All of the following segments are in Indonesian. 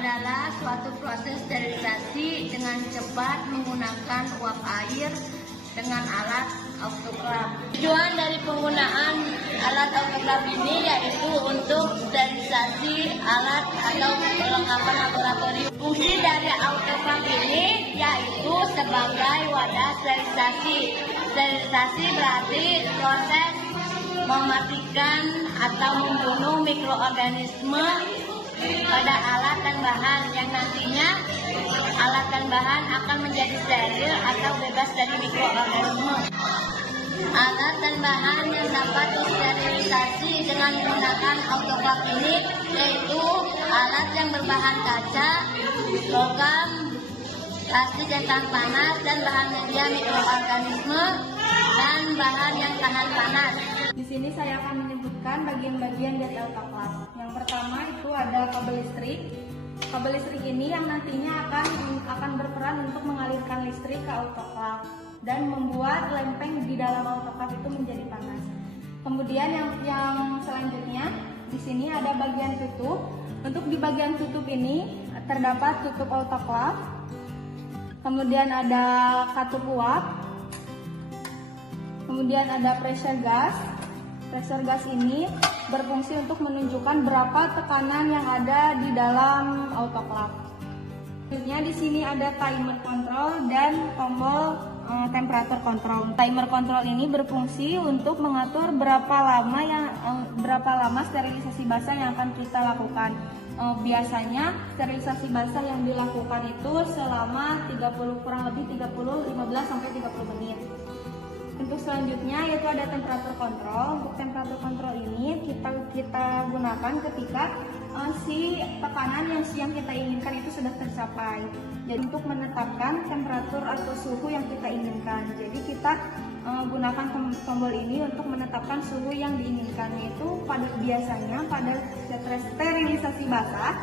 adalah suatu proses sterilisasi dengan cepat menggunakan uap air dengan alat autoklaf. Tujuan dari penggunaan alat autoklaf ini yaitu untuk sterilisasi alat atau perlengkapan laboratorium. Fungsi dari autoklaf ini yaitu sebagai wadah sterilisasi. Sterilisasi berarti proses mematikan atau membunuh mikroorganisme pada alat dan bahan yang nantinya alat dan bahan akan menjadi steril atau bebas dari mikroorganisme. Alat dan bahan yang dapat disterilisasi dengan menggunakan autoklaf ini yaitu alat yang berbahan kaca, logam, plastik yang tahan panas, dan bahan media mikroorganisme dan bahan yang tahan panas. Di sini saya akan menyebutkan bagian-bagian dari autoklaf. Yang pertama itu ada kabel listrik. Kabel listrik ini yang nantinya akan berperan untuk mengalirkan listrik ke autoklaf dan membuat lempeng di dalam autoklaf itu menjadi panas. Kemudian yang selanjutnya di sini ada bagian tutup. Untuk di bagian tutup ini terdapat tutup autoklaf. Kemudian ada katup uap. Kemudian ada pressure gas. Pressure gas ini berfungsi untuk menunjukkan berapa tekanan yang ada di dalam autoklaf. Selanjutnya di sini ada timer control dan tombol temperatur control. Timer control ini berfungsi untuk mengatur berapa lama sterilisasi basah yang akan kita lakukan. Biasanya sterilisasi basah yang dilakukan itu selama 15 sampai 30 menit. Untuk selanjutnya yaitu ada temperatur kontrol. Untuk temperatur kontrol ini kita gunakan ketika si tekanan yang kita inginkan itu sudah tercapai. Jadi untuk menetapkan temperatur atau suhu yang kita inginkan. Jadi kita gunakan tombol ini untuk menetapkan suhu yang diinginkan, yaitu biasanya pada sterilisasi basah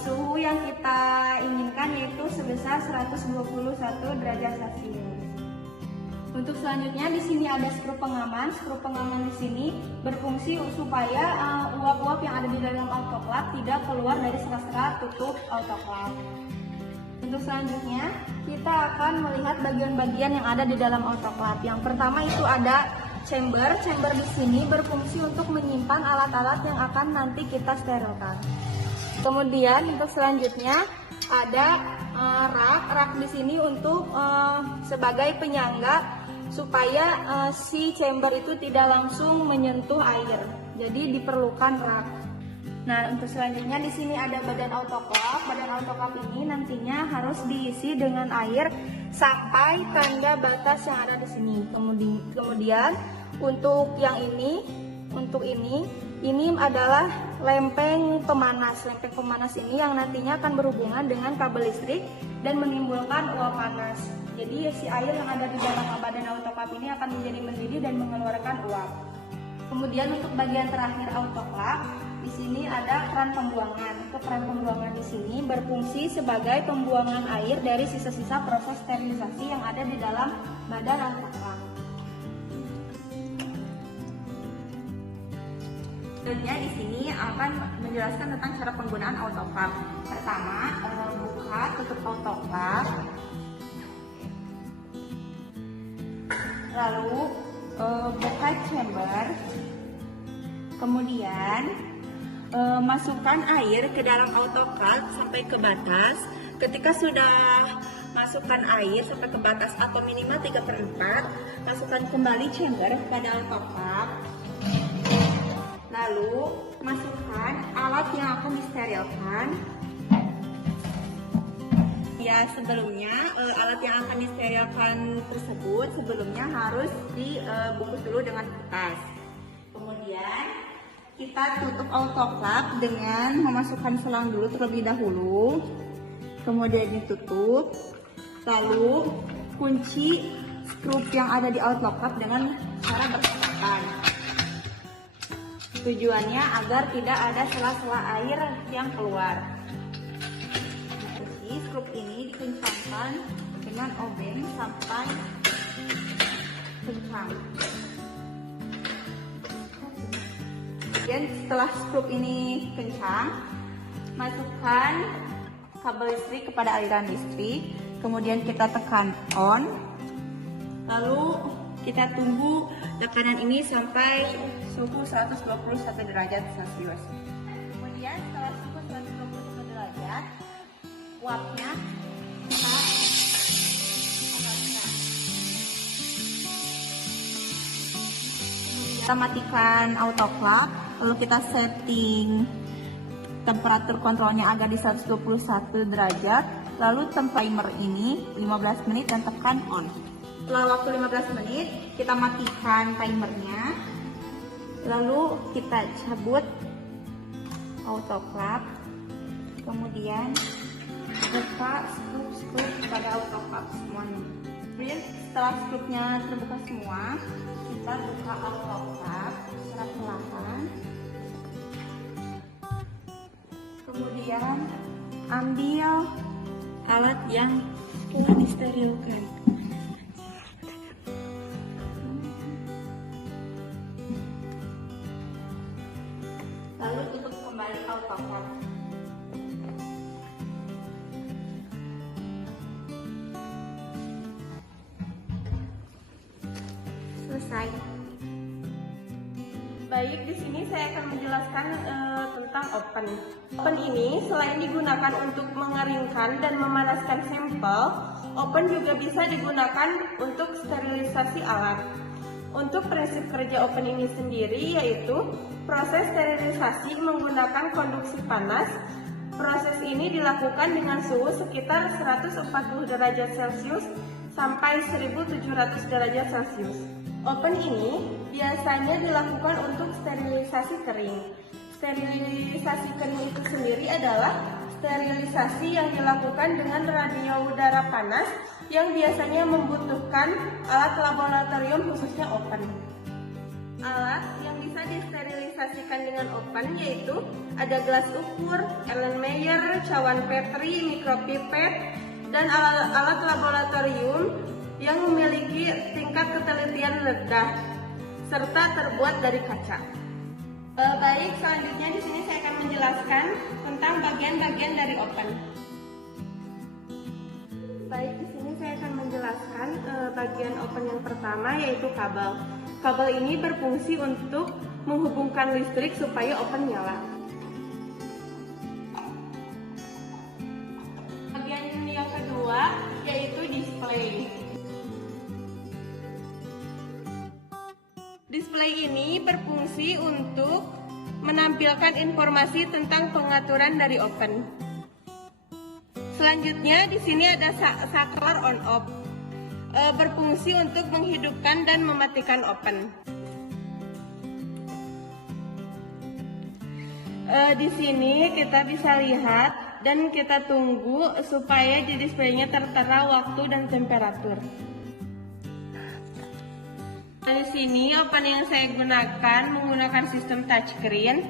suhu yang kita inginkan yaitu sebesar 121 derajat Celcius. Untuk selanjutnya di sini ada skru pengaman. Skru pengaman di sini berfungsi supaya uap-uap yang ada di dalam autoklaf tidak keluar dari sela-sela tutup autoklaf. Untuk selanjutnya kita akan melihat bagian-bagian yang ada di dalam autoklaf. Yang pertama itu ada chamber. Chamber di sini berfungsi untuk menyimpan alat-alat yang akan nanti kita sterilkan. Kemudian untuk selanjutnya ada rak di sini untuk sebagai penyangga supaya si chamber itu tidak langsung menyentuh air. Jadi diperlukan rak. Nah, untuk selanjutnya di sini ada badan autoklaf. Badan autoklaf ini nantinya harus diisi dengan air sampai tanda batas yang ada di sini. Kemudian untuk ini adalah lempeng pemanas. Lempeng pemanas ini yang nantinya akan berhubungan dengan kabel listrik dan menimbulkan uap panas. Jadi si air yang ada di dalam badan autoklaf ini akan menjadi mendidih dan mengeluarkan uap. Kemudian untuk bagian terakhir autoklaf, di sini ada keran pembuangan. Untuk keran pembuangan di sini berfungsi sebagai pembuangan air dari sisa-sisa proses sterilisasi yang ada di dalam badan autoklaf. Selanjutnya di sini akan menjelaskan tentang cara penggunaan autoklaf. Pertama, buka tutup autoklaf. Lalu buka chamber. Kemudian masukkan air ke dalam autoklaf sampai ke batas. Ketika sudah masukkan air sampai ke batas atau minimal 3/4, masukkan kembali chamber pada autoklaf. Lalu masukkan alat yang akan disterilkan. Ya, sebelumnya alat yang akan disterilkan tersebut sebelumnya harus dibungkus dulu dengan kertas. Kemudian kita tutup autoklaf dengan memasukkan selang dulu terlebih dahulu. Kemudian ditutup. Lalu kunci skrup yang ada di autoklaf dengan cara bertepatan. Tujuannya agar tidak ada sela-sela air yang keluar. Kunci skrup ini dikencangkan dengan obeng sampai kencang. Dan setelah skrup ini kencang, masukkan kabel listrik kepada aliran listrik, kemudian kita tekan on, lalu kita tunggu tekanan ini sampai suhu 121 derajat Celcius. Kemudian setelah suhu 121 derajat, uapnya kita operasikan. Kita matikan autoclave, lalu kita setting temperatur kontrolnya agar di 121 derajat, lalu timer ini 15 menit dan tekan on. Setelah waktu 15 menit, kita matikan timernya, lalu kita cabut autoclave, kemudian buka skrup pada autoclave semuanya. Kemudian setelah skrupnya terbuka semua, kita buka autoclave secara perlahan. Kemudian ambil alat yang telah disterilkan. Lalu tutup kembali autoclave. Selesai. Baik, di sini saya akan menjelaskan tentang oven. Oven ini selain digunakan untuk mengeringkan dan memanaskan sampel, oven juga bisa digunakan untuk sterilisasi alat. Untuk prinsip kerja oven ini sendiri yaitu proses sterilisasi menggunakan konduksi panas. Proses ini dilakukan dengan suhu sekitar 140 derajat Celcius sampai 1700 derajat Celcius. Oven ini biasanya dilakukan untuk sterilisasi kering. Sterilisasi kering itu sendiri adalah sterilisasi yang dilakukan dengan radio udara panas yang biasanya membutuhkan alat laboratorium khususnya oven. Alat yang bisa disterilisasikan dengan oven yaitu ada gelas ukur, Erlenmeyer, cawan Petri, mikropipet, dan alat laboratorium yang memiliki tingkat ketelitian rendah serta terbuat dari kaca. Baik, selanjutnya di sini saya akan menjelaskan tentang bagian-bagian dari oven. Baik, di sini saya akan menjelaskan bagian oven yang pertama yaitu kabel. Kabel ini berfungsi untuk menghubungkan listrik supaya oven nyala. Bagian yang kedua yaitu display. Display ini berfungsi untuk menampilkan informasi tentang pengaturan dari oven. Selanjutnya di sini ada saklar on off, berfungsi untuk menghidupkan dan mematikan oven. Di sini kita bisa lihat dan kita tunggu supaya di displaynya tertera waktu dan temperatur. Di sini oven yang saya gunakan menggunakan sistem touchscreen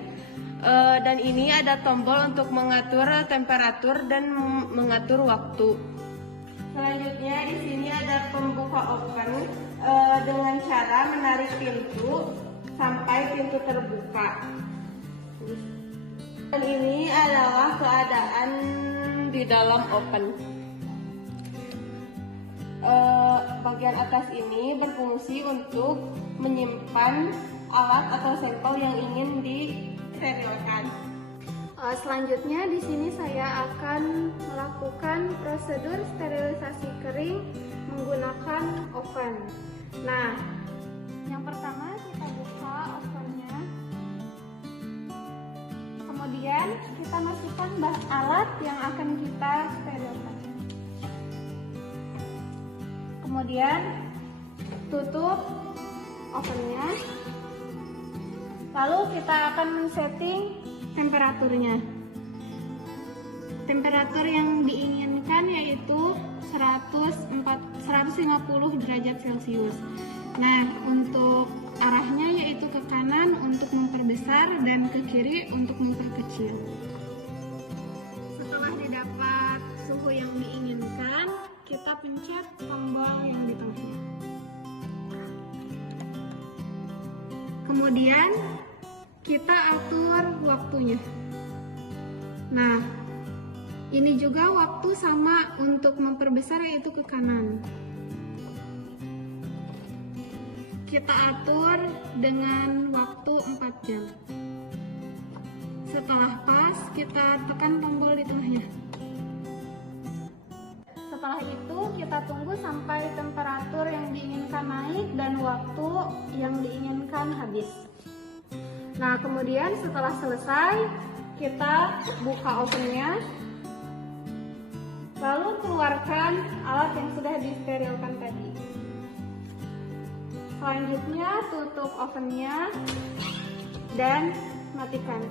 dan ini ada tombol untuk mengatur temperatur dan mengatur waktu. Selanjutnya di sini ada pembuka oven dengan cara menarik pintu sampai pintu terbuka. Dan ini adalah keadaan di dalam oven. Bagian atas ini berfungsi untuk menyimpan alat atau sampel yang ingin disterilkan. Selanjutnya di sini saya akan melakukan prosedur sterilisasi kering menggunakan oven. Nah, yang pertama kita buka ovennya. Kemudian kita masukkan alat yang akan kita sterilkan. Kemudian tutup ovennya. Lalu kita akan men-setting temperaturnya. Temperatur yang diinginkan yaitu 150 derajat Celcius. Nah, untuk arahnya yaitu ke kanan untuk memperbesar dan ke kiri untuk memperkecil. Setelah didapat suhu yang diinginkan, kita pencet tombol yang di tengahnya. Kemudian kita atur waktunya. Nah, Ini juga waktu sama untuk memperbesar, yaitu ke kanan. Kita atur dengan waktu 4 jam. Setelah pas, kita tekan tombol di tengahnya. Setelah itu, kita tunggu sampai temperatur yang diinginkan naik dan waktu yang diinginkan habis. Nah, kemudian setelah selesai, kita buka ovennya, lalu keluarkan alat yang sudah disterilkan tadi. Selanjutnya, tutup ovennya dan matikan.